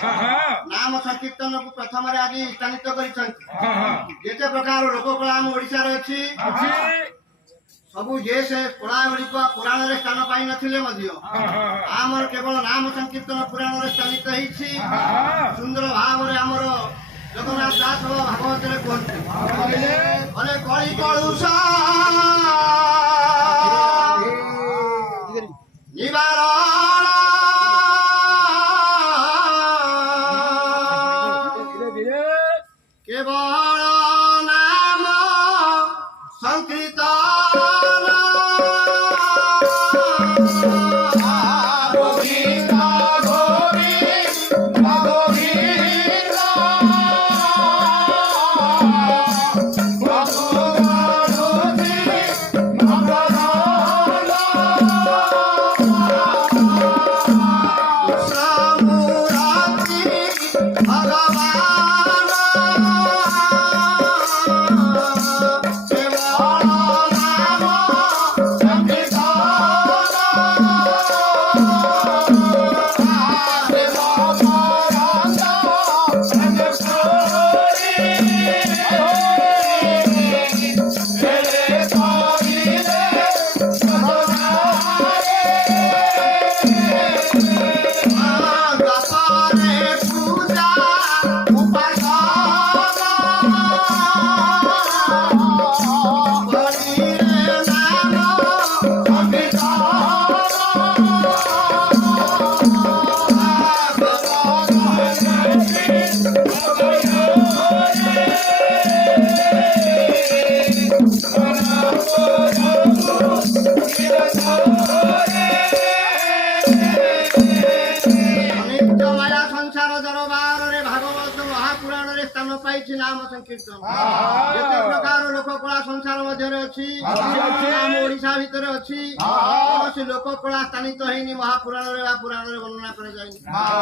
नाम संकीर्तन को प्रथम आज स्थानित करते प्रकार लोककला आम ओडिशा अच्छी सबू जे से कला गुड़िक पुराण में स्थान पाई नथिले आमर केवल नाम संकीर्तन पुराण में स्थानित होती सुंदर भाव आमर जगन्नाथ दास भागवत कहते कली कलुषा केवल नाम संकीर्तन नाम संकीर्तन जिते प्रकार लोककला संसार मध्य आम ओडिशा भितर अच्छी कौन लोककला स्थानित होनी महापुराण पुराण वर्णना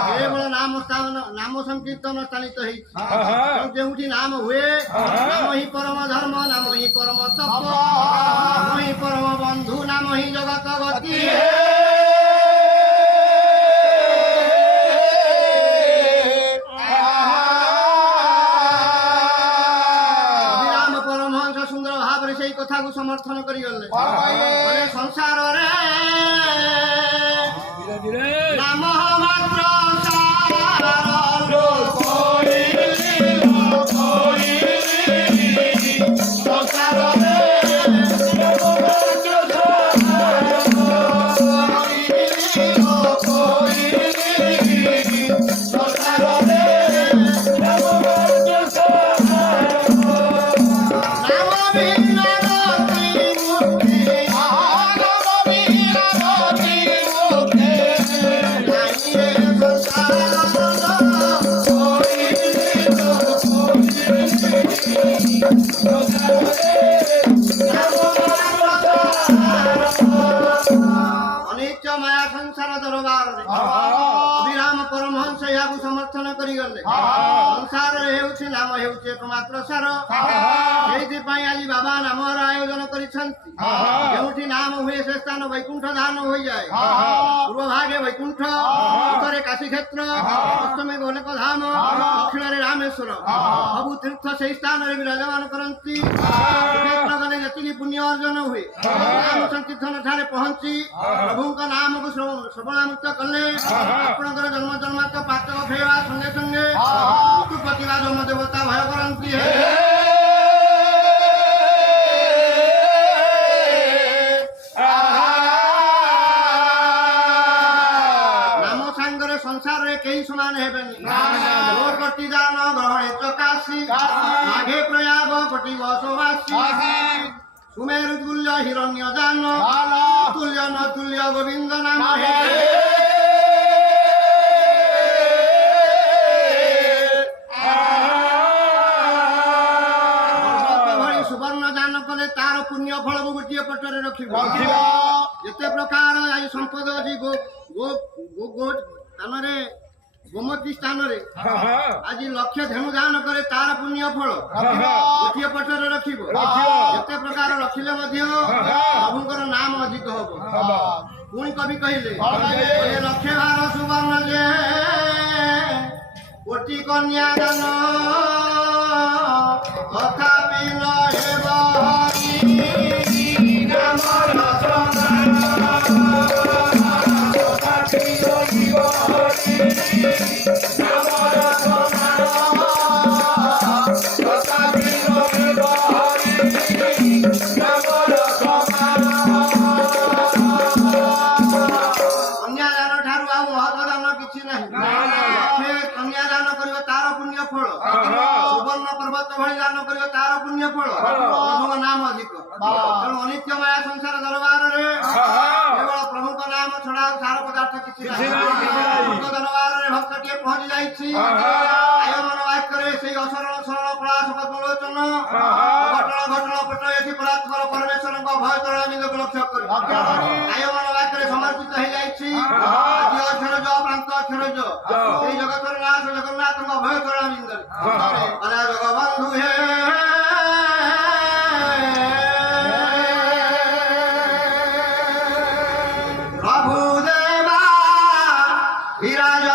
केवल नाम संकीर्तन स्थानित जो नाम हुए नाम ही परम धर्म नाम ही परम तप नाम ही परम बंधु नाम ही जगत गति कथा को समर्थन करिगले संसार रे नाम मात्र समर्थन करिगले संसार नाम एकमात्र सार से आज बाबा नाम आयोजन कर नाम हुए से स्थान वैकुंठ धाम हो जाए पूर्व भागे वैकुंठ उत्तरे काशी क्षेत्र पश्चिमे गोलक धाम दक्षिण रामेश्वर सबू तीर्थ से स्थान विराजमान करती गले जी पुण्य अर्जन हुए नाम संकीर्तन ठारे पहुंची प्रभु का नाम को श्रवणामृत कले आपणकर जन्म जन्मांतर पात्र फेवा संगे संगे मृत्युपति जम देवता भय करती है नाम सांगरे संसार रे कई समान हेबेनी गोरगति दान ग्रहणे चकाशी माघे प्रयाग पटी वसवासी सुमेरु तुल्य हिरण्य दान तुल्य न तुल्य गोविंद नाम है तार पुण्य फल को गोटे पटरे रखते प्रकार आज संपद अच्छी गोमती स्थान आज लक्ष्य धेनु दान करे तार पुण्य फल गोटे पटरे रखते प्रकार रखिले प्रभुंकर नाम अधिक हम पुणी कवि कहले लक्ष्य भार सुवर्ण जे कोटि कन्या दान तथापि न हेब हरि नामर दान कर तार पुण्य फल प्रभु नाम अधिक तेणु अनित्य माया संसार दरबार केवल प्रभु नाम छड़ा सार पदार्थ किसी दरबार भक्त टे पहुंची जाइए आय मन वाक्य से असरल सरल पलाश पद्मलोचन घटना घटना पट ये परात्पर परमेश्वर भय तरामिंद को लक्ष्य कर आय मन वाक्य समर्पित हो जाइए अक्षरज प्रांत अक्षरज जगत नाथ जगन्नाथ भय तरामिंद जगबंधु हे प्रभु देवा विराज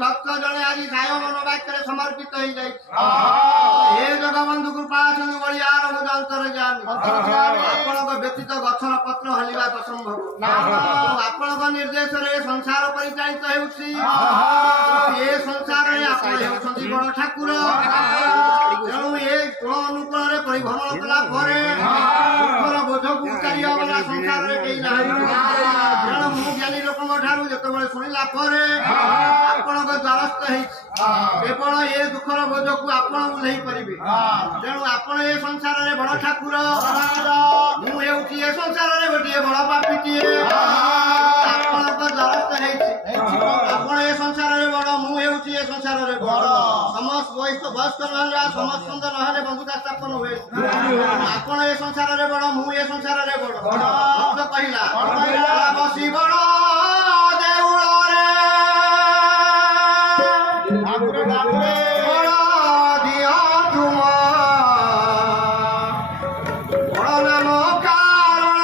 भक्त जड़े आज गाय मन वाक्य समर्पित हो जाए हे जगबंधु कृपा सिंधु बलियार मुदांतर जानी आपण व्यतीत गछर पत्र हलिबा असंभव आपण निर्देश रे संसार परिचालित हेउछि ए संसार रे आपण हेउछंती बड़ ठाकुर तेणु ए गुण अनुकूल रे परिभ्रमण कला परे दुखर बोझ को उतारी वाला संसार रे केई नाही तेणु मु ज्ञानी लोकଙ୍କ ठारू जेतेबेले सुनिला परे आपणक द्वारस्थ केवल ये दुखर बोझ को आपण ओह्लई पारे तेणु आपण ए संसार रे बड़ ठाकुर मुझे ये संसार रे गोटे बड़ पापीटीए आपणक द्वारस्थ आपण ए संसार रे बड़ मुझे ये संसार रे बड़ समस्त वयस्क ना समस्त सुंदर ना बंधुता स्थापन हुए आपण ए संसार रे बड़ मु ए संसार रे बड़ भक्त कहला बसी बड़ देउळ रे बड़ दिया तुम बड़ नाम कारण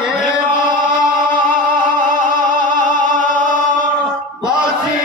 हे बसी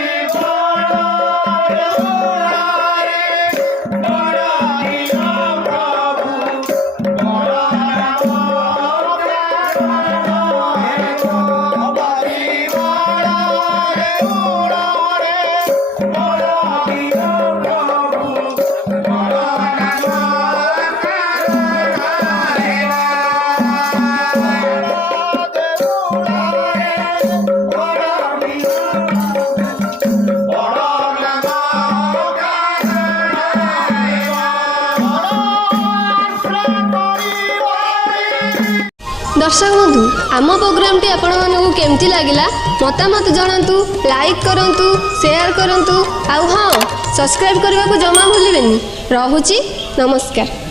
दर्शक बंधु आम प्रोग्राम टी आपण मानू केमती लागिला मतामत जणांतु लाइक करंतु शेयर करंतु आउ हाँ सब्सक्राइब करने को जमा भूलिबेनी। रहुची नमस्कार।